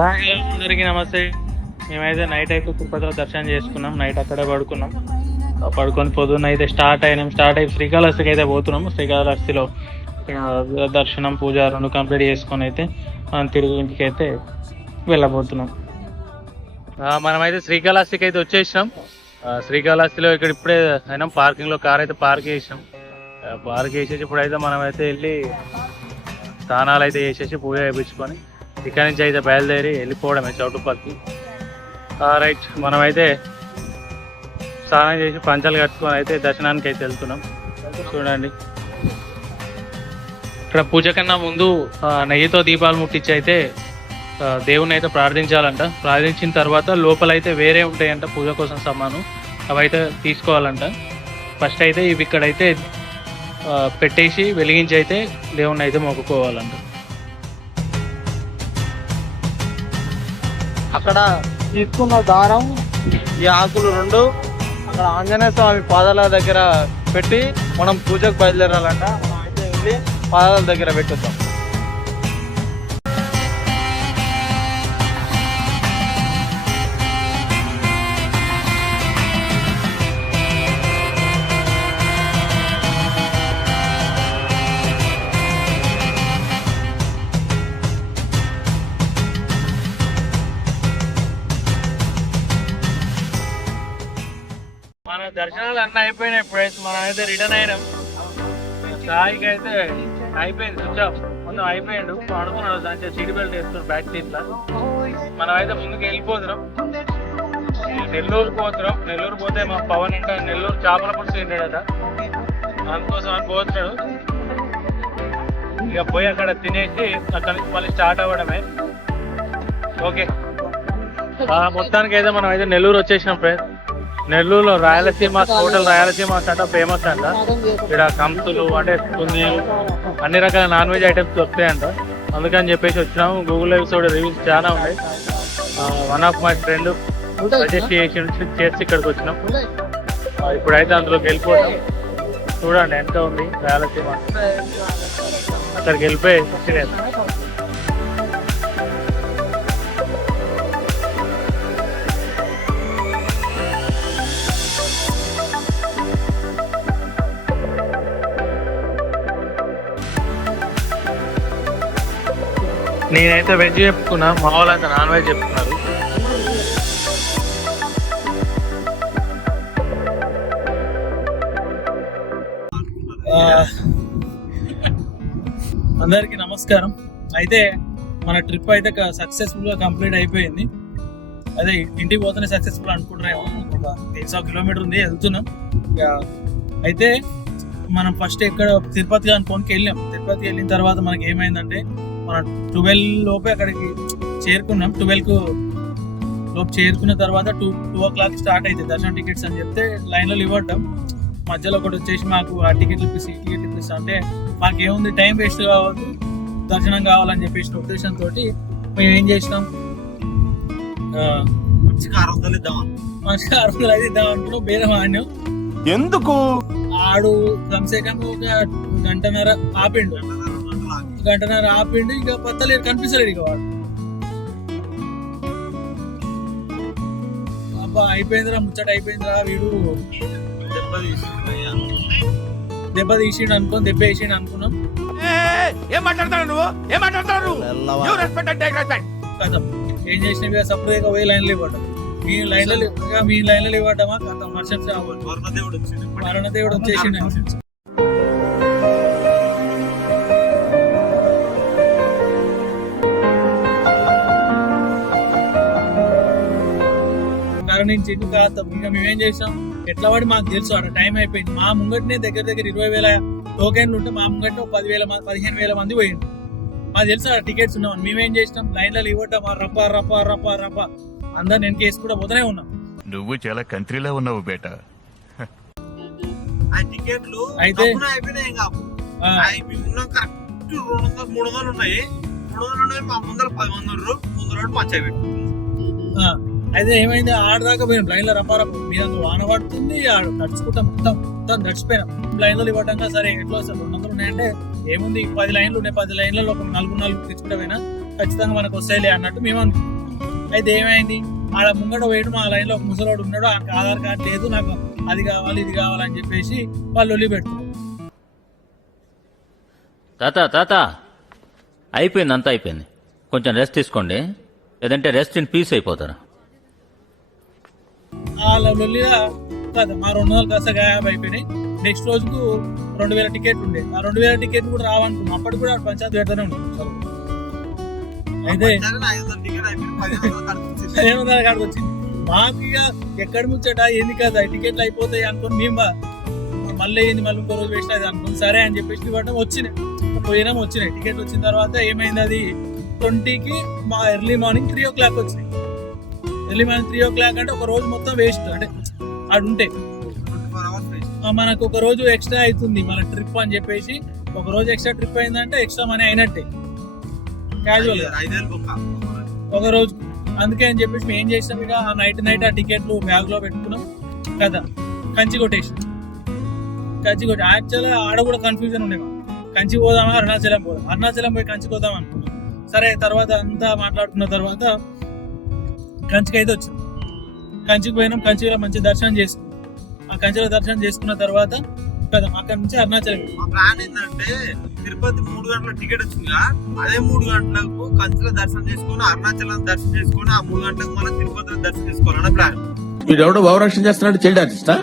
Hi అందరికీ నమస్తే. మేమైతే నైట్ అయితే తిరుపతిలో దర్శనం చేసుకున్నాం. నైట్ అక్కడే పడుకున్నాం. పడుకొని పొద్దున్న అయితే స్టార్ట్ అయినాం. స్టార్ట్ అయ్యి శ్రీకాళహస్తికి అయితే పోతున్నాం శ్రీకాళహస్తిలో దర్శనం పూజ రెండు కంప్లీట్ చేసుకొని అయితే మనం తిరిగి ఇంటికి అయితే వెళ్ళబోతున్నాం. మనమైతే శ్రీకాళహస్తికి అయితే వచ్చేసినాం. శ్రీకాళహస్తిలో ఇక్కడ ఇప్పుడే అయినా. పార్కింగ్లో కార్ అయితే పార్క్ చేసినాం. పార్క్ చేసేసి ఇప్పుడైతే మనం అయితే వెళ్ళి స్నానాలు అయితే చేసేసి పూజ చేయించుకొని ఇక్కడ నుంచి అయితే బయలుదేరి వెళ్ళిపోవడమే చౌటుపల్లికి రైట్ మనమైతే స్నానం చేసి పంచాలు కట్టుకొని అయితే దర్శనానికి అయితే వెళ్తున్నాం. చూడండి. ఇక్కడ పూజ కన్నా ముందు నెయ్యితో దీపాలు ముట్టించి అయితే దేవుని అయితే ప్రార్థించాలంట. ప్రార్థించిన తర్వాత లోపలైతే వేరే ఉంటాయంట పూజ కోసం సమానం. అవైతే తీసుకోవాలంట. ఫస్ట్ అయితే ఇవి ఇక్కడైతే పెట్టేసి వెలిగించి అయితే దేవుణ్ణి అయితే మొక్కుకోవాలంట. అక్కడ తీసుకున్న దారం ఈ ఆకులు రెండు అక్కడ ఆంజనేయ స్వామి పాదాల దగ్గర పెట్టి మనం పూజకు బయలుదేరాలంట. మనం అయితే వెళ్ళి పాదాల దగ్గర పెట్టుద్దాం దర్శనాలు అన్నీ అయిపోయినాయి ఇప్పుడైతే మనం అయితే రిటర్న్ అయినాం. సాయికి అయితే అయిపోయింది స్విచ్ ఆఫ్ మొత్తం అయిపోయాడు. పడుకున్నాడు దాంట్లో సీట్ బెల్ట్ వేస్తున్నాడు బ్యాక్ సీట్లో. మనం అయితే ముందుకు వెళ్ళిపోతున్నాం. నెల్లూరు పోతున్నాం. నెల్లూరు పోతే మా పవన్ అంటే నెల్లూరు చేపల పులుసు తింటాడట అందుకోసం అని పోతున్నాడు. ఇక పోయి అక్కడ తినేసి అక్కడ నుంచి మళ్ళీ స్టార్ట్ అవ్వడమే. ఓకే ఆ, మొత్తానికి అయితే మనం అయితే నెల్లూరు వచ్చేసినాం ఫ్రెండ్స్ నెల్లూరులో రాయలసీమ హోటల్ రాయలసీమ అంట ఫేమస్ అంట. ఇక్కడ కంతులు అంటే కుందీలు అన్ని రకాల నాన్ వెజ్ ఐటమ్స్ దొరుకుతాయంట. అందుకని చెప్పేసి వచ్చినాము. గూగుల్ ఎపిసోడ్ రివ్యూస్ చాలా ఉన్నాయి. One of my friend suggest చేసి చేసి ఇక్కడికి వచ్చినాం. ఇప్పుడైతే అందులోకి వెళ్ళిపోతాం చూడండి ఎంత ఉంది రాయలసీమ. అక్కడికి వెళ్ళిపోయి నేనైతే వెజ్ చెప్పుకున్నా మా అయితే నాన్ వెజ్ చెప్తున్నారు అందరికి నమస్కారం. అయితే మన ట్రిప్ అయితే సక్సెస్ఫుల్గా కంప్లీట్ అయిపోయింది. అదే ఇంటికి పోతేనే సక్సెస్ఫుల్ అనుకుంటున్నాము ఒక తెలుసా కిలోమీటర్ ఉంది వెళ్తున్నాం. అయితే మనం ఫస్ట్ ఎక్కడ తిరుపతి అనుకోనికి వెళ్ళాం తిరుపతికి వెళ్ళిన తర్వాత మనకి ఏమైందంటే మనం ట్వెల్వ్ లోపే అక్కడికి చేరుకున్నాం. ట్వెల్వ్కు లోపు చేరుకున్న తర్వాత two two o'clock start అయితే దర్శనం టికెట్స్ అని చెప్తే లైన్లో ఇవ్వటం. మధ్యలో ఒకటి వచ్చేసి మాకు ఆ టికెట్లు ఇప్పిస్తే ఈ టికెట్లు ఇప్పిస్తా అంటే మాకు ఏముంది టైం వేస్ట్ కావద్దు దర్శనం కావాలని చెప్పేసి ఉద్దేశంతో మేము ఏం చేసినాం? మంచిగా ఆరోగ్యాలు ఇద్దాం మంచిగా ఆరు వందలు అయితే ఇద్దాం అనుకున్నాం ఆడినాం. ఎందుకు? ఆడు కమ్సే కమ్ ఒక గంటన్నర ఆపిండు. గంటన్నర ఆపిండు ఇక పత్తలేడు కనిపిస్తలేడు ఇక వాడు. అబ్బా అయిపోయిందిరా ముచ్చట అయిపోయిందిరా వీడు. దెబ్బ తీసిండు అనుకోని దెబ్బ వేసిండు అనుకున్నాం. ఏం మాట్లాడతాడు నువ్వు? ఏం మాట్లాడతాడు నువ్వు? రెస్పెక్ట్ అంటే రెస్పెక్ట్ కథం. ఏం చేసిన సపరేట్గా పోయి లైన్లో ఇవ్వడం మీ లైన్లో మీ లైన్లో ఇవ్వడమా కథం. వర్షం వచ్చింది మరణదేవుడు వచ్చేసిండు. ఎందుకు కాదు ఇక మేమేం చేసాం? ఎట్లా వాడి మాకు తెలుసు అక్కడ టైం అయిపోయింది. మా ముంగటనే దగ్గర దగ్గర ఇరవై వేల టోకెన్లు ఉంటే మా ముంగట పదివేల మంది పదిహేను వేల మంది పోయింది మాకు తెలుసు అక్కడ టికెట్స్ ఉన్నామని మేమేం చేసినాం? లైన్లలో ఇవ్వటం రప్ప రప్ప రప్ప రప్ప అందరు నేను కేసు కూడా పోతూనే ఉన్నాం. నువ్వు చాలా కంట్రీలో ఉన్నావు బేటా. ఆ టికెట్లు అయితే- అయిపోయినాయి ఇంకా. ఉన్నాం కరెక్ట్ రెండు వందలు మూడు వందలు ఉన్నాయి. మూడు వందలు ఉన్నాయి మా ముందర పది మంది ఉన్నారు. ముందు రోడ్డు పెట్టి. అయితే ఏమైంది? ఆడదాకా పోయినాం. లైన్లో రప్ప మీద వాన పడుతుంది. ఆడ నడుచుకుంటాం మొత్తం మొత్తం నడిచిపోయినాం. లైన్లో ఇవ్వటంగా సరే ఎట్లా వస్తారు రెండు వందలు ఉన్నాయంటే ఏముంది? పది లైన్లు ఉన్నాయి. పది లైన్లలో ఒక నలుగురు నలుగురు తెచ్చుకోవైనా ఖచ్చితంగా మనకు వస్తాయిలే అన్నట్టు మేము అనుకున్నాం అయితే ఏమైంది? ఆడ ముంగడ వేయడం ఆ లైన్లో ఒక ముసలోడు ఉన్నాడు. ఆ ఆధార్ కార్డు లేదు నాకు అది కావాలి ఇది కావాలని చెప్పేసి వాళ్ళు ఒలి తాత తాత. అయిపోయింది అంతా అయిపోయింది. కొంచెం రెస్ట్ తీసుకోండి. లేదంటే రెస్ట్ ఇన్ పీస్ అయిపోతారు. వాళ్ళ లొల్లిగా కాదు మా రెండు వందలు కాస్త గాయాబ్ అయిపోయినాయి. నెక్స్ట్ రోజుకు రెండు వేల టికెట్ ఉండే. ఆ రెండు వేల టికెట్ కూడా రావనుకున్నాం. అప్పటికి కూడా పంచాయతీ పెడతానే ఉన్నాం. అయితే పదిహేను వందల కాడికి వచ్చింది. మాకు ఇక ఎక్కడ ముచ్చట ఏంది కదా టికెట్లు అయిపోతాయి అనుకుని మేము మళ్ళీ ఏంది మళ్ళీ ఇంకో రోజు వేస్ట్ అది అనుకుని సరే అని చెప్పేసి ఇవ్వడం వచ్చినాయి. పోయినాం వచ్చినాయి. టికెట్లు వచ్చిన తర్వాత ఏమైంది అది? ట్వంటీకి మా early morning three o'clock వచ్చినాయి. Early morning three o'clock అంటే ఒక రోజు మొత్తం వేస్ట్ అంటే ఆడు ఉంటే. మనకు ఒక రోజు ఎక్స్ట్రా అవుతుంది మన ట్రిప్ అని చెప్పేసి. ఒక రోజు ఎక్స్ట్రా ట్రిప్ అయిందంటే ఎక్స్ట్రా మనీ అయినట్టే. క్యాజువల్ ఒక రోజు. అందుకే అని చెప్పేసి మేము ఏం చేసాం ఇక ఆ నైట్ నైట్ ఆ టికెట్లు బ్యాగ్లో పెట్టుకున్నాం. కదా కంచి కొట్టేసి కంచి కొట్టి యాక్చువల్గా ఆడ కూడా కన్ఫ్యూజన్ ఉండే. కంచి పోదామా అరుణాచలం పోదాం అరుణాచలం పోయి కంచి పోదాం అనుకున్నాం. సరే తర్వాత అంతా మాట్లాడుకున్న తర్వాత కంచికి అయితే వచ్చింది కంచికి పోయినాం కంచిలో మంచి దర్శనం చేసుకున్నాం ఆ కంచిలో దర్శనం చేసుకున్న తర్వాత కదా అక్కడ నుంచి అరుణాచలం మా ప్లాన్ ఏంటంటే తిరుపతి మూడు గంటల టికెట్ వచ్చిందిగా. అదే మూడు గంటలకు కంచిలో దర్శనం చేసుకొని అరుణాచలం దర్శనం చేసుకొని ఆ మూడు గంటలకు మళ్ళీ తిరుపతిలో దర్శనం చేసుకోవాలన్న ప్లాన్. వీడెవడో భావరక్షణ చేస్తున్నాడు చైల్డ్ ఆర్టిస్టా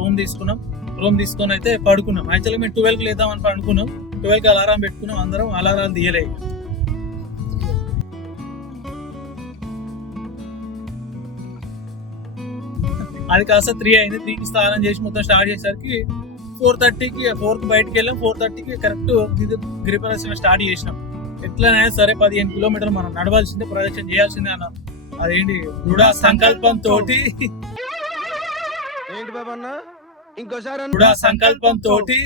రూమ్ తీసుకున్నాం. రూమ్ తీసుకొని అయితే పడుకున్నాం. యాక్చువల్గా మేము ట్వెల్వ్కి లేద్దాం అని అనుకున్నాం. ట్వెల్వ్కి అలారం పెట్టుకున్నాం. అందరం అలారాలు తీయలేదు. అది కాస్త త్రీ అయింది. త్రీకి స్నానం చేసి మొత్తం స్టార్ట్ చేసేసరికి ఫోర్ థర్టీకి ఫోర్కి బయటకు వెళ్ళాం. ఫోర్ థర్టీకి కరెక్ట్ గిరిప్రదర్శన స్టార్ట్ చేసినాం. ఎట్లనైనా సరే పదిహేను కిలోమీటర్లు మనం నడవాల్సిందే ప్రదర్శన చేయాల్సిందే అన్నాం అదేంటి దృఢ సంకల్పం తోటి ఇంకోసారి దృఢ సంకల్పం తోటి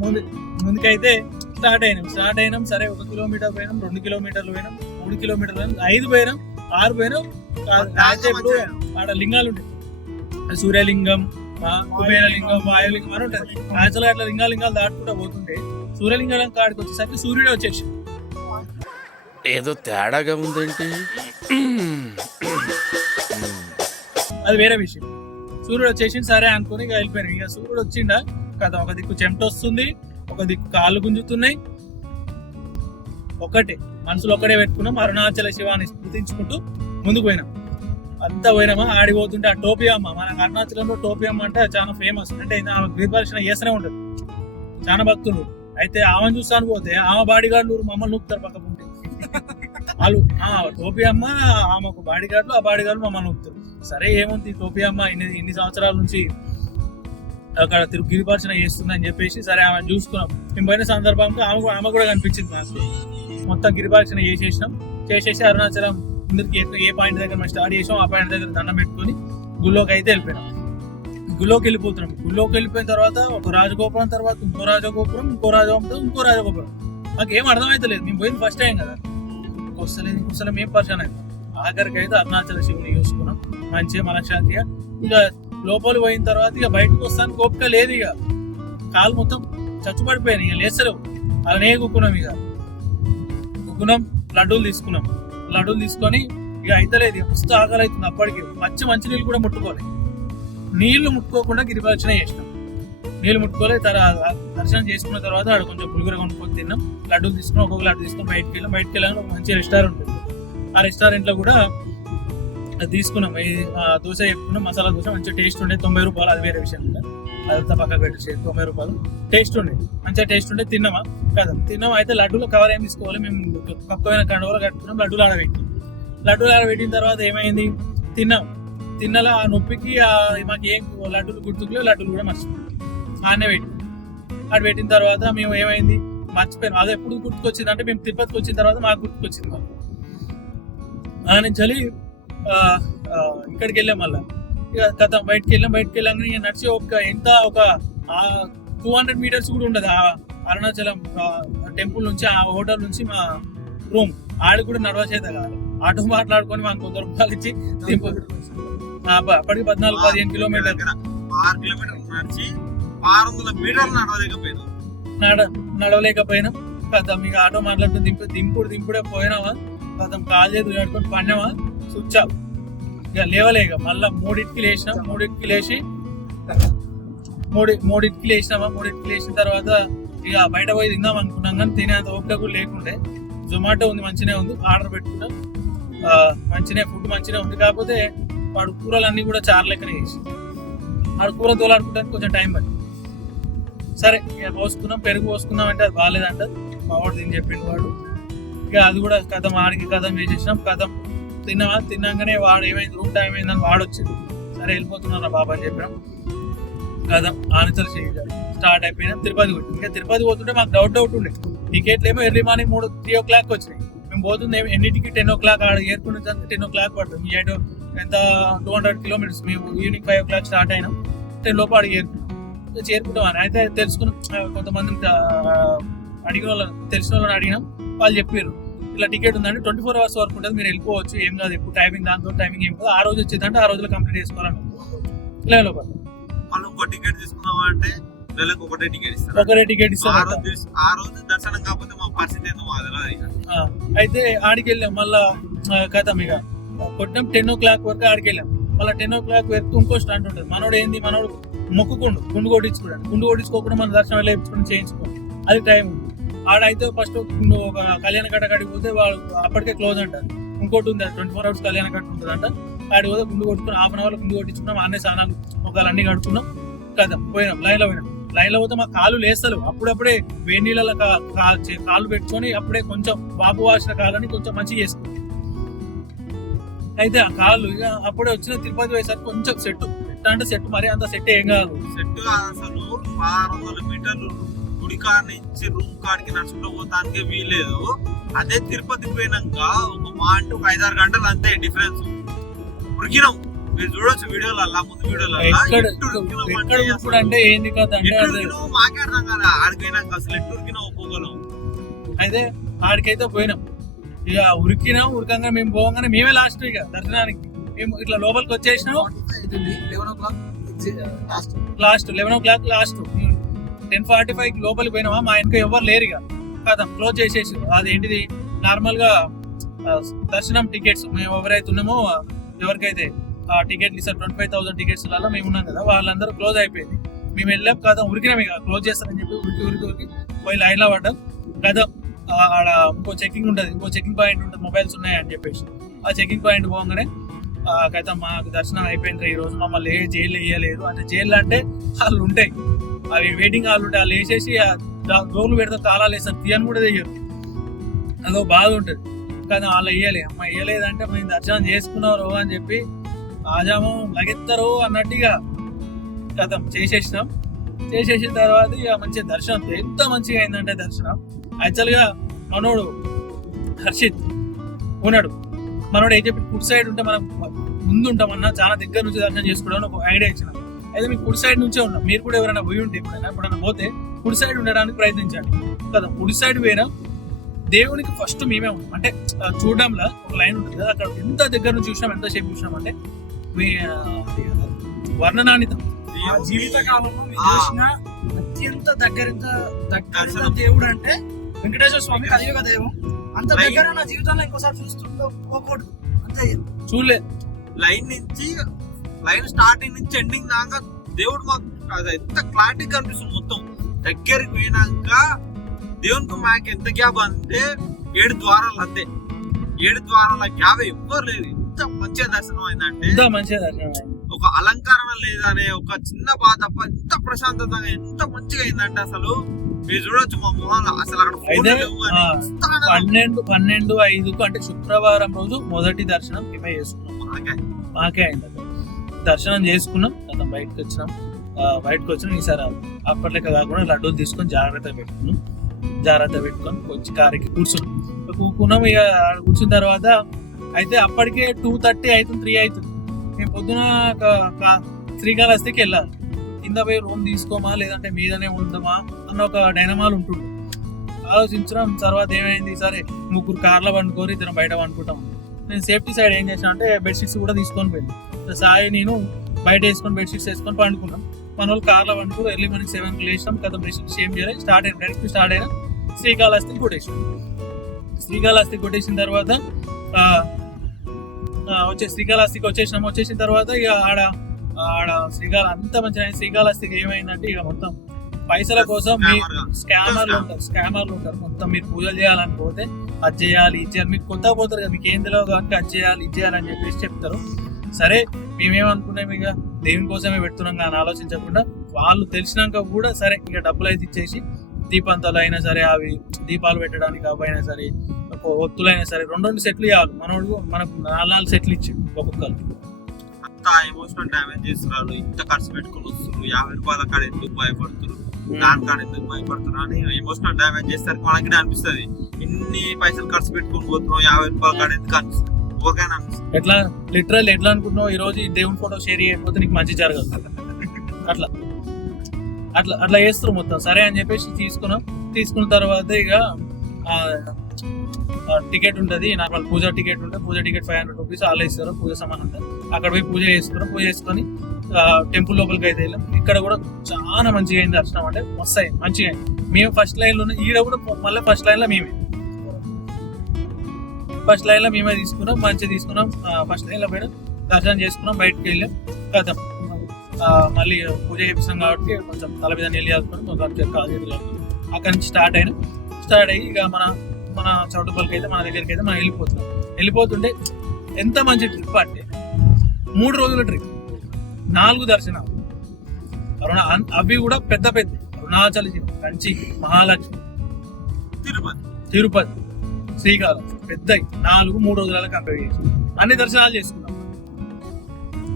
ముందు ముందుకైతే స్టార్ట్ అయినాం. స్టార్ట్ అయినాం. సరే ఒక కిలోమీటర్ పోయినాం రెండు కిలోమీటర్లు పోయినాం మూడు కిలోమీటర్లు పోయినాం ఐదు పోయినాం ఆరు పోయినాం. ఆడ లింగాలు ఉంటాయి సూర్యలింగం కుబేరలింగం వాయులింగం అని ఉంటుంది. యాక్చువల్గా అట్లా లింగాలు లింగాలు దాటుకుంటా పోతుంటే సూర్యలింగం కాడికి వచ్చేసరికి సూర్యుడే వచ్చేసి ఏదో తేడాగా ఉందేంటి? అది వేరే విషయం. సూర్యుడు వచ్చేసి సరే అనుకుని ఇక వెళ్ళిపోయాను. ఇక సూర్యుడు వచ్చిండ? కదా ఒక దిక్కు చెమట వస్తుంది ఒక దిక్కు కాళ్ళు గుంజుతున్నాయి. ఒకటే మనసులో ఒకటే పెట్టుకున్నాం అరుణాచల శివాన్ని స్మృతించుకుంటూ ముందుకు పోయినాం. అంతా పోయినామా ఆడిపోతుంటే ఆ టోపీ అమ్మ. మన అరుణాచలంలో టోపీ అమ్మ అంటే చాలా ఫేమస్ అంటే ఆమె గిరిపరిశన చేస్తూనే ఉంటుంది. చాలా భక్తులు. అయితే ఆమెను చూస్తాను పోతే ఆమె బాడీగార్డులు మమ్మల్ని నూపుతారు పక్క ఉంటే వాళ్ళు ఆ టోపీ అమ్మ ఆమెకు బాడీగార్డులు ఆ బాడీగార్డులు మమ్మల్ని నూపుతారు సరే ఏముంది టోపీ అమ్మ? ఇన్ని ఇన్ని సంవత్సరాల నుంచి అక్కడ తిరుగు గిరిపరిచన చేస్తుందని చెప్పేసి సరే ఆమె చూసుకున్నాం. మేము పోయిన సందర్భంలో ఆమె కూడా- ఆమె కూడా కనిపించింది మాకు. మొత్తం గిరిపరిచన చేసేసినాం. చేసేసి అరుణాచలం ముందుకు ఏ- పాయింట్ దగ్గర మనం స్టార్ట్ చేసాం ఆ పాయింట్ దగ్గర దండం పెట్టుకొని గుళ్ళోకి అయితే వెళ్ళిపోయినాం. గుళ్ళోకి వెళ్ళిపోతున్నాం. గుళ్ళోకి వెళ్ళిపోయిన తర్వాత ఒక రాజగోపురం తర్వాత ఇంకో రాజగోపురం ఇంకో రాజగోపురం ఇంకో రాజగోపురం. మాకు ఏం అర్థమైతలేదు. మేము పోయింది ఫస్ట్ టైం కదా. వస్తలేదు ఇంకొస్తలే మేము పరిచయం అయింది ఆఖరికి అయితే అరుణాచల శివుని చూసుకున్నాం. మంచిగా మనశ్శాంతిగా. ఇక లోపలి పోయిన తర్వాత ఇక బయటకు వస్తాను ఓపిక లేదు ఇక. కాలు మొత్తం చచ్చుపడిపోయాను ఇక లేచలేవు అలానే కుక్కున్నాం ఇక. కుక్కున్నాం లడ్డూలు తీసుకున్నాం. లడ్డూలు తీసుకొని ఇక అయితలేదు ఇక మస్తు ఆకలి అవుతుంది అప్పటికి. మంచి మంచి నీళ్ళు కూడా ముట్టుకోలేదు నీళ్ళు ముట్టుకోకుండా గిరిపరచన చేసినాం. నీళ్ళు ముట్టుకోలేదు తర్వాత దర్శనం చేసుకున్న తర్వాత ఆడ కొంచెం పులిగుర కొనుక్కొని తిన్నాం. లడ్డూలు తీసుకుని ఒక్కొక్క లడ్డు తీసుకొని బయటకు వెళ్ళాం. బయటకు వెళ్ళాము ఒక మంచి రెస్టారెంట్ ఉంది. ఆ రెస్టారెంట్లో కూడా తీసుకున్నాం. ఆ, దోశ చెప్పుకున్నాం. మసాలా దోశ మంచి టేస్ట్ ఉండే. తొంభై రూపాయలు అది వేరే విషయం. అదంతా పక్కకు పెట్టేసి తొంభై రూపాయలు. టేస్ట్ ఉండే మంచిగా టేస్ట్ ఉండే తిన్నామా? కదా తిన్నాం అయితే లడ్డూలు కవర్ ఏం తీసుకోవాలి? మేము పక్కమైన కండవలో కట్టుకున్నాం లడ్డూలు ఆడబెట్టి లడ్డూలు ఆడబెట్టిన తర్వాత ఏమైంది? తిన్నాం. తిన్నలా ఆ నొప్పికి ఆ మాకు ఏం లడ్డూలు గుర్తుకులేవు లడ్డూలు కూడా మర్చిపోయాం. ఆడనే పెట్టి ఆడ పెట్టిన తర్వాత మేము ఏమైంది? మర్చిపోయాం. అది ఎప్పుడు గుర్తుకొచ్చింది అంటే మేము తిరుపతికి వచ్చిన తర్వాత మాకు గుర్తుకొచ్చింది. మాకు ఆ నుంచి వెళ్ళి, ఇక్కడికి వెళ్ళాం మళ్ళీ. ఇక కథ బయటకు వెళ్ళాం బయటకు వెళ్ళాం ఇక నడిచి ఒక ఎంత ఒక టూ హండ్రెడ్ మీటర్స్ కూడా ఉండదు. ఆ అరుణాచలం టెంపుల్ నుంచి ఆ హోటల్ నుంచి మా రూమ్ ఆడ కూడా నడవచేత కాదు. ఆటో మాట్లాడుకొని మాకు కొంత రూపాయలు ఇచ్చి అప్పటికి పద్నాలుగు పదిహేను కిలోమీటర్లు దగ్గర ఆరు కిలోమీటర్లు నడిచి ఆరు వందల మీటర్లు నడవలేకపోయినా. నడ నడవలేకపోయినా. ఆటో మాట్లాడుతూ దింపు దింపుడు దింపుడే పోయినావా? కథం కాల్ చేతులు కట్టుకొని పడినావా? స్విచ్ ఆఫ్ ఇక లేవలే ఇక. మళ్ళా మూడింటికి లేచినాం మూడింటికి లేచి మూడి మూడింటికి లేచినామా? మూడింటికి లేచిన తర్వాత ఇక బయట పోయి తిందాం అనుకున్నాం కానీ తినేంత ఓపిక కూడా లేకుండే. జొమాటో ఉంది మంచిగా ఉంది ఆర్డర్ పెట్టుకున్నాం. మంచిగా ఫుడ్ మంచిగా ఉంది. కాకపోతే వాడు కూరలు కూడా చారు లెక్కనే చేసి ఆడు కూర తోలాడుకోవడానికి కొంచెం టైం పట్టింది. సరే ఇక పోసుకున్నాం పెరుగు పోసుకున్నాం అంటే అది బాగాలేదంట. మా వాడు తిని చెప్పిండు వాడు. ఇక అది కూడా కథం ఆడికి కథం వేసేసినాం. కథం తిన్నావా? తిన్నాగానే వాడు ఏమైంది? రూమ్ టైం అయిందని వాడు వచ్చింది సరే వెళ్ళిపోతున్నారా బాబా అని చెప్పినాం కదా ఆన్సర్ చేయాలి స్టార్ట్ అయిపోయినా తిరుపతి పోతుంది ఇంకా తిరుపతి పోతుంటే మాకు డౌట్ డౌట్ ఉండే. టికెట్లు ఏమో ఎర్లీ మార్నింగ్ మూడు త్రీ ఓ క్లాక్ వచ్చినాయి. మేము పోతుంది ఏమో ఎన్నింటికి టెన్ ఓ క్లాక్ ఆడ ఎయిర్పోర్ట్ నుంచి అంతా టెన్ ఓ క్లాక్ పడుతుంది ఎయిట్ ఎంత? టూ హండ్రెడ్ కిలోమీటర్స్ మేము evening five o'clock start అయినాం. టెన్ లోపు ఆడికి చేరుకుంటాం అని. అయితే తెలుసుకుని కొంతమంది అడిగిన వాళ్ళని తెలిసిన వాళ్ళని అడిగినాం. వాళ్ళు చెప్పారు. ఇలా టికెట్ ఉందండి ట్వంటీ ఫోర్ అవర్స్ వరకు ఉంటుంది. మీరు వెళ్ళిపోవచ్చు. ఏం కాదు ఇప్పుడు టైమింగ్ దాంతో టైమింగ్ ఏం కాదు. ఆ రోజు వచ్చేదంటే ఆ రోజులో కంప్లీట్ చేసుకోవాలని లెవెల్ మనం ఒక టికెట్ తీసుకున్నాం అంటే నెలకు ఒకటే టికెట్ ఇస్తారు. ఒకరే టికెట్ ఆ ఇస్తారు. రోజు తీసు- ఆ రోజు దర్శనం కాకపోతే మా పరిస్థితి ఏందో మా తెలియదు ఇక. ఆ, అయితే ఆడికి వెళ్ళాం. మళ్ళా ఆ, కథం ఇక. కొట్టినాం టెన్ ఓ క్లాక్ వరకు ఆడికి వెళ్ళాం. మళ్ళీ టెన్ ఓ క్లాక్ వరకు ఇంకో స్టాండ్ ఉంటుంది. మనోడు ఏంది? మనోడు మొక్కుకుండు. గుండు కొట్టించుకోవడానికి గుండు కొట్టించుకోకుండా మన దర్శనం వెళ్ళి చేయించుకోండి అది టైం ఆడైతే ఫస్ట్ ఒక కళ్యాణ కట్ట కాడికి పోతే వాళ్ళు అప్పటికే క్లోజ్ అంటారు ఇంకోటి ఉంది ట్వంటీ ఫోర్ అవర్స్ కళ్యాణ కట్ట ఉంటుంది అంట. ఆడికి పోతే ముందు కొట్టుకున్నాం హాఫ్ అన్ అవర్లో ముందు కొట్టించుకున్నాం అన్నీ స్నానాలు ఒకళ్ళు అన్ని కడుక్కున్నాం కదా పోయినాం లైన్లో పోయినాం. లైన్లో పోతే మా కాళ్ళు లేస్తలు. అప్పుడప్పుడే వేడి నీళ్ళలో కా- చే- కాళ్ళు పెట్టుకొని అప్పుడే కొంచెం బాబు వాసిన కాళ్ళని కొంచెం మంచిగా చేసుకుంది అయితే ఆ కాళ్ళు ఇక అప్పుడే వచ్చిన తిరుపతి పోయేసరికి కొంచెం సెట్ ఎట్లా అంటే సెట్ మరి అంత సెట్ ఏం కాదు. సెట్ అసలు. ఆరు వందల మీటర్లు గుడి కాడ నుంచి రూమ్ కాడికి నడుచుకుంటూ పోతానికి వీలేదు అదే తిరుపతి పోయినాక ఒక మా అంటే ఒక ఐదారు గంటలు అంతే డిఫరెన్స్. ఉరికినాం. మీరు చూడొచ్చు ముందు అంటే ఎట్టు అది. ఉరికినామో మాకే అర్థం కదా ఆడిపోయినాక అసలు ఎట్టు ఉరికినాం ఒక్కొక్కరు అయితే ఆడికైతే పోయినాం. ఇక ఉరికినాం ఉరకంగా మేము పోగానే మేమే లాస్ట్ ఇక దర్శనానికి. మేము ఇట్లా లోపలికి వచ్చేసినాం. Eleven o'clock last last eleven o'clock last ten forty five లోపలికి పోయినామా? మా వెనక ఎవరు లేరు ఇక కదా క్లోజ్ చేసేసి అదేంటిది? నార్మల్గా దర్శనం టికెట్స్ మేము ఎవరైతే ఉన్నామో ఎవరికైతే ఆ టికెట్లు ఇస్తారు ట్వంటీ ఫైవ్ థౌసండ్ టికెట్స్ అలా మేము ఉన్నాం కదా వాళ్ళందరూ క్లోజ్ అయిపోయింది. మేము వెళ్ళాం కదా ఉరికినాం ఇక. క్లోజ్ చేస్తారని చెప్పి ఉరికి ఉరికి ఉరికి పోయి లైన్లో పడ్డాం. కదా ఆడ ఇంకో చెకింగ్ ఉంటుంది. ఇంకో చెకింగ్ పాయింట్ ఉంటుంది. మొబైల్స్ ఉన్నాయి అని చెప్పేసి. ఆ చెకింగ్ పాయింట్ పోగానే కైతే మాకు దర్శనం అయిపోయింది ఈ రోజు మమ్మల్ని ఏ జైలు వేయలేదు అంటే జైలు అంటే వాళ్ళు ఉంటాయి. అవి వెయిటింగ్ హాల్ ఉంటాయి వాళ్ళు వేసేసి డోర్లు పెడితే తాళాలు వేస్తారు. తీయని కూడా తెయ్యరు అదో బాధ ఉంటుంది. కానీ వాళ్ళు వేయలే. అమ్మ వేయలేదంటే మేము దర్శనం చేసుకున్నారు అని చెప్పి ఆజామం లగెత్తరు అన్నట్టుగా కథం చేసేసినాం. చేసేసిన తర్వాత ఇక మంచి దర్శనం ఎంత మంచిగా అయిందంటే దర్శనం. యాక్చువల్గా మనోడు హర్షిత్ ఉన్నాడు. మనోడు ఏం చెప్పి కుడి సైడ్ ఉంటే మనం ముందు ఉంటామన్నా చాలా దగ్గర నుంచి దర్శనం చేసుకోవడం ఒక ఐడియా ఇచ్చినాం. అయితే మీకు కుడి సైడ్ నుంచే ఉన్నాం మీరు కూడా ఎవరైనా పోయి ఉంటే ఎప్పుడైనా ఎప్పుడైనా పోతే కుడి సైడ్ ఉండడానికి ప్రయత్నించండి. కదా? కుడి సైడ్ పోయినా దేవునికి ఫస్ట్ మేమే ఉన్నాం. అంటే చూడడంలో ఒక లైన్ ఉంటుంది కదా అక్కడ ఎంత దగ్గర నుంచి చూసినాం ఎంత సేపు చూసినాం అంటే ఆ జీవిత కాలంలో. చూసిన అత్యంత దగ్గరింత దగ్గర. దేవుడు అంటే వెంకటేశ్వర స్వామి కలియుగ దైవం. అంత. దగ్గర నా జీవితంలో ఇంకోసారి చూస్తుందో పోకూడదు. అంతే. చూడలే. లైన్ నుంచి లైన్ స్టార్టింగ్ నుంచి ఎండింగ్ దాకా దేవుడు మాకు అది ఎంత క్లారిటీ కనిపిస్తుంది మొత్తం దగ్గరికి పోయినాక దేవునికి మాకు ఎంత గ్యాప్ అంటే ఏడు ద్వారాలు అంతే ఏడు ద్వారాల గ్యాప్ ఎవ్వరు లేదు ఎంత మంచిగా దర్శనం అయిందంటే మంచిగా దర్శనం. ఒక అలంకరణ లేదనే ఒక చిన్న బాధ తప్ప ఎంత ప్రశాంతతంగా ఎంత మంచిగా అయిందంటే అసలు మీరు చూడొచ్చు మా మొహాలు అసలు అక్కడ. పన్నెండు పన్నెండు ఐదుకు అంటే శుక్రవారం రోజు మొదటి దర్శనం మేమే చేసుకున్నాం మాకే. మాకే అయింది. దర్శనం చేసుకున్నాం అతను బయటకు వచ్చినాం. బయటకు వచ్చినాం ఈసారి అప్పట్లెక్క కాకుండా లడ్డూలు తీసుకొని జాగ్రత్త పెట్టుకున్నాం. జాగ్రత్త పెట్టుకొని వచ్చి కారుకి కూర్చున్నాం. కూర్చున్నాం ఇక ఆడ కూర్చున్న తర్వాత అయితే అప్పటికే టూ థర్టీ అవుతుంది త్రీ అవుతుంది. మేము పొద్దున క- శ్రీకాళహస్తికి వెళ్ళాలి. కింద పోయి రూమ్ తీసుకోమా లేదంటే మీదనే ఉందామా అన్న ఒక డైనమాల్ ఉంటుంది ఆలోచించడం తర్వాత ఏమైంది సరే ముగ్గురు కార్లో పండుకొని ఇద్దరం బయట పండుకుంటాం. నేను సేఫ్టీ సైడ్ ఏం చేసాను అంటే బెడ్షీట్స్ కూడా తీసుకొని పోయింది సాయి నేను బయట వేసుకొని బెడ్షీట్స్ వేసుకొని పండుకున్నాం. మన వాళ్ళు కార్లో పండుకుని ఎర్లీ మనకి సెవెన్కి లేచినాం. కదా బెడ్షీట్స్ సేమ్ చేయాలి. స్టార్ట్ అయినా డైరెక్ట్ స్టార్ట్ అయినా శ్రీకాళహస్తి కొట్టేసిన. శ్రీకాళహస్తి కొట్టేసిన తర్వాత వచ్చే శ్రీకాళహస్తికి వచ్చేసినాం. వచ్చేసిన తర్వాత ఇక ఆడ ఆడ శ్రీకాళ అంత మంచిగా శ్రీకాళహస్తికి ఏమైందంటే ఇక మొత్తం పైసల కోసం మీ స్కామర్లు ఉంటారు. స్కామర్లు ఉంటారు. మొత్తం మీరు పూజలు చేయాలని పోతే అది చేయాలి ఇది చేయాలి. మీకు కొత్తగా పోతారు కదా మీకు ఏం తెలియదు కాబట్టి అది చేయాలి ఇది చేయాలని చెప్పేసి చెప్తారు. సరే మేమేమనుకున్నాం ఇక? దేవుని కోసమే పెడుతున్నాం కానీ ఆలోచించకుండా వాళ్ళు తెలిసినాక కూడా సరే ఇక డబ్బులు అయితే ఇచ్చేసి దీపంతాలు అయినా సరే అవి దీపాలు పెట్టడానికి అవి అయినా సరే ఒక ఒత్తులైనా సరే రెండు రెండు సెట్లు ఇవ్వాలి. మనోడు మనకు నాలుగు నాలుగు సెట్లు ఇచ్చిండు ఒక్కొక్కరు అంత ఎమోషనల్ డ్యామేజ్ చేస్తున్నారు. ఇంత ఖర్చు పెట్టుకుని వస్తున్నారు. యాభై రూపాయల కాడ ఎందుకు భయపడుతున్నారు? దాని కాడ ఎందుకు భయపడుతున్నారు? అని ఎమోషనల్ డ్యామేజ్ చేస్తారు. మనకి అనిపిస్తుంది. ఇన్ని పైసలు ఖర్చు పెట్టుకుని పోతున్నాం. యాభై రూపాయల కాడ ఎందుకు అనిపిస్తుంది? ఎట్లా? లిటరల్ ఎట్లా అనుకుంటున్నావు? ఈ రోజు ఈ దేవుని ఫోటో షేర్ చేయకపోతే నీకు మంచి జరగదు. అట్లా. అట్లా అట్లా చేస్తారు మొత్తం. సరే అని చెప్పేసి తీసుకున్నాం. తీసుకున్న తర్వాత ఇక టికెట్ ఉంటుంది. నార్మల్ పూజ టికెట్ ఉంటుంది పూజ టికెట్ ఫైవ్ హండ్రెడ్ రూపీస్ వాళ్ళు ఇస్తారు. పూజ సామాన్ ఉంటుంది అక్కడ పోయి పూజ చేసుకున్నాం. పూజ చేసుకొని టెంపుల్ లోపలికి అయితే వెళ్ళాం. ఇక్కడ కూడా చాలా మంచిగా అయింది దర్శనం. అంటే మస్తు అయింది. మంచిగా అయింది. మేము ఫస్ట్ లైన్లో ఈడ కూడా మళ్ళీ ఫస్ట్ లైన్లో మేమే. ఫస్ట్ లైన్లో మేమే తీసుకున్నాం మంచిగా తీసుకున్నాం. ఫస్ట్ లైన్లో పోయినా దర్శనం చేసుకున్నాం బయటకు వెళ్ళాం. కథం మళ్ళీ పూజ చేపిస్తాం కాబట్టి కొంచెం తల మీద నీళ్ళు చేసుకుని కొంచెం కాలు అక్కడి నుంచి స్టార్ట్ అయినా. స్టార్ట్ అయ్యి ఇక మన మన చౌటుపల్లికి అయితే మన దగ్గరికి అయితే మనం వెళ్ళిపోతున్నాం. వెళ్ళిపోతుంటే ఎంత మంచి ట్రిప్ అంటే మూడు రోజుల ట్రిప్ నాలుగు దర్శనాలు. అరుణ అవి కూడా పెద్ద పెద్ద. అరుణాచల కంచి మహాలక్ష్మి తిరుపతి. తిరుపతి. శ్రీకాళహస్తి పెద్ద నాలుగు మూడు రోజులలో కంప్లీట్ చేసి అన్ని దర్శనాలు చేసుకున్నాం.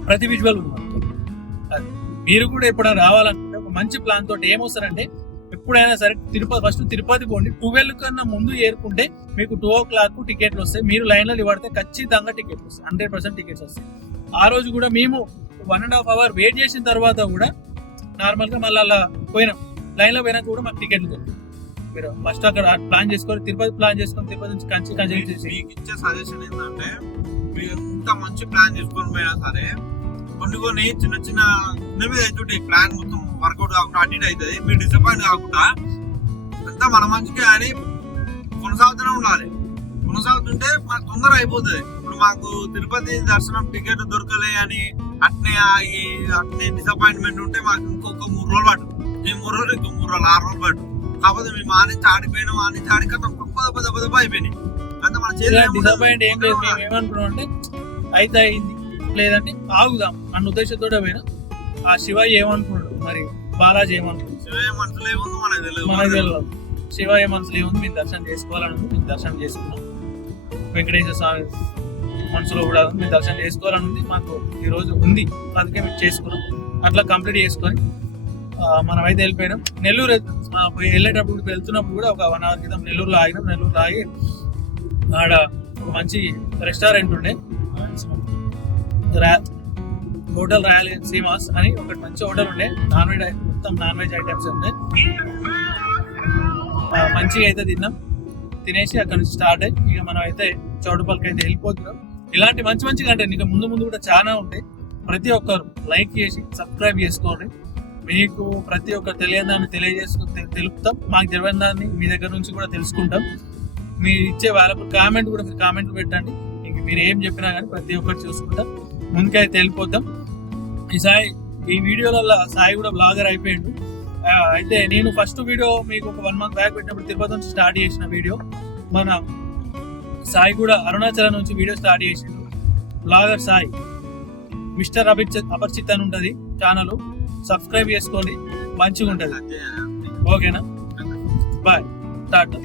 ప్రతి విజువల్ అది. మీరు కూడా ఎప్పుడైనా రావాలంటే ఒక మంచి ప్లాన్ తోటి ఏమొస్తారంటే ఎప్పుడైనా సరే తిరుపతి ఫస్ట్ తిరుపతి పోండి. ట్వెల్వ్ కన్నా ముందు ఏరుకుంటే మీకు టూ ఓ క్లాక్ టికెట్లు వస్తాయి. మీరు లైన్లో నిలబడితే ఖచ్చితంగా టికెట్లు వస్తాయి. హండ్రెడ్ పర్సెంట్ టికెట్స్ వస్తాయి. ఆ రోజు కూడా మేము one and half hour wait చేసిన తర్వాత కూడా నార్మల్గా మళ్ళీ అలా పోయినాం. లైన్లో పోయినాక కూడా మాకు టికెట్లు దొరికాయి మీరు ఫస్ట్ అక్కడ ప్లాన్ చేసుకొని తిరుపతి ప్లాన్ చేసుకొని తిరుపతి నుంచి కంచి కంచి మీకు ఇచ్చే సజెషన్ ఏంటంటే మీరు ఎంత మంచి ప్లాన్ చేసుకొని పోయినా సరే కొన్ని కొన్ని చిన్న చిన్న చిన్న మీద అవుతుంటాయి ప్లాన్ మొత్తం వర్కౌట్ కాకుండా అటు అవుతుంది మీరు డిసప్పాయింట్ కాకుండా అంతా మన మంచిగా అని కొనసాగుతూనే ఉండాలి. కొనసాగుతుంటే మాకు తొందర అయిపోతుంది. ఇప్పుడు మాకు తిరుపతి దర్శనం టికెట్ దొరకలే అని అట్నే ఆగి అట్నే డిసప్పాయింట్మెంట్ ఉంటే మాకు ఇంకొక మూడు రోజులు పట్టు. ఈ మూడు రోజులు ఇంకో మూడు రోజులు ఆరు రోజులు పట్టు. కాకపోతే మేము ఆ నుంచి ఆడిపోయినాం ఆ నుంచి ఆడిక పద పద పద అయిపోయినాయి. అంత మన. డిసప్పాయింట్ ఏం లేదు. మేము ఏమనుకున్నాం అంటే అయితే అయింది లేదంటే ఆగుదాం అన్న ఉద్దేశంతో పోయినా. ఆ శివయ్య ఏమనుకున్నాడు? మరి బాలాజీ ఏమనుకున్నాడు? శివయ్య మనసులో ఏముందో మనకు తెలియదు. మనకు తెలియదు. శివయ్య మనసులో ఏముంది మేము దర్శనం చేసుకోవాలని మేము దర్శనం చేసుకున్నాం. వెంకటేశ్వర స్వామి మనసులో కూడా మేము దర్శనం చేసుకోవాలని ఉంది మాకు ఈ రోజు ఉంది అందుకే మేము చేసుకున్నాం. అట్లా కంప్లీట్ చేసుకొని మనం అయితే వెళ్ళిపోయినాం. నెల్లూరు వెళ్ళేటప్పుడు వెళ్తున్నప్పుడు కూడా ఒక వన్ అవర్ క్రితం నెల్లూరులో ఆగినాం. నెల్లూరులో ఆగి ఆడ ఒక మంచి రెస్టారెంట్ ఉండే. హోటల్ రాయల్ సీమాస్ అని ఒకటి మంచి హోటల్ ఉండే. నాన్ వెజ్ మొత్తం నాన్ వెజ్ ఐటమ్స్ ఉండే. మంచిగా అయితే తిన్నాం. తినేసి అక్కడ నుంచి స్టార్ట్ అయ్యి ఇక మనం అయితే చౌటుపల్లికి అయితే వెళ్ళిపోతున్నాం. ఇలాంటి మంచి మంచి కంటెంట్ ఇంకా ముందు ముందు కూడా చాలా ఉంటాయి. ప్రతి ఒక్కరు లైక్ చేసి సబ్స్క్రైబ్ చేసుకోండి. మీకు ప్రతి ఒక్క తెలియని దాన్ని తెలియజేసుకు తెలుపుతాం. మాకు తెలియని దాన్ని మీ దగ్గర నుంచి కూడా తెలుసుకుంటాం. మీరు ఇచ్చే వాళ్ళకు కామెంట్ కూడా మీరు కామెంట్ పెట్టండి. ఇంక మీరు ఏం చెప్పినా కానీ ప్రతి ఒక్కరు చూసుకుంటాం. ముందుకైతే వెళ్ళిపోతాం. ఈ సాయి ఈ వీడియోలలో సాయి కూడా బ్లాగర్ అయిపోయిండు. అయితే నేను ఫస్ట్ వీడియో మీకు ఒక వన్ మంత్ బ్యాక్ పెట్టినప్పుడు తిరుపతి నుంచి స్టార్ట్ చేసిన వీడియో మన సాయి కూడా అరుణాచలం నుంచి వీడియో స్టార్ట్ చేసిండు. బ్లాగర్ సాయి. మిస్టర్ అభిచిత్ అపరిచిత్ అని ఉంటుంది ఛానల్ సబ్స్క్రైబ్ చేసుకోండి. మంచిగా ఉంటుంది ఓకేనా? బాయ్. టాటా.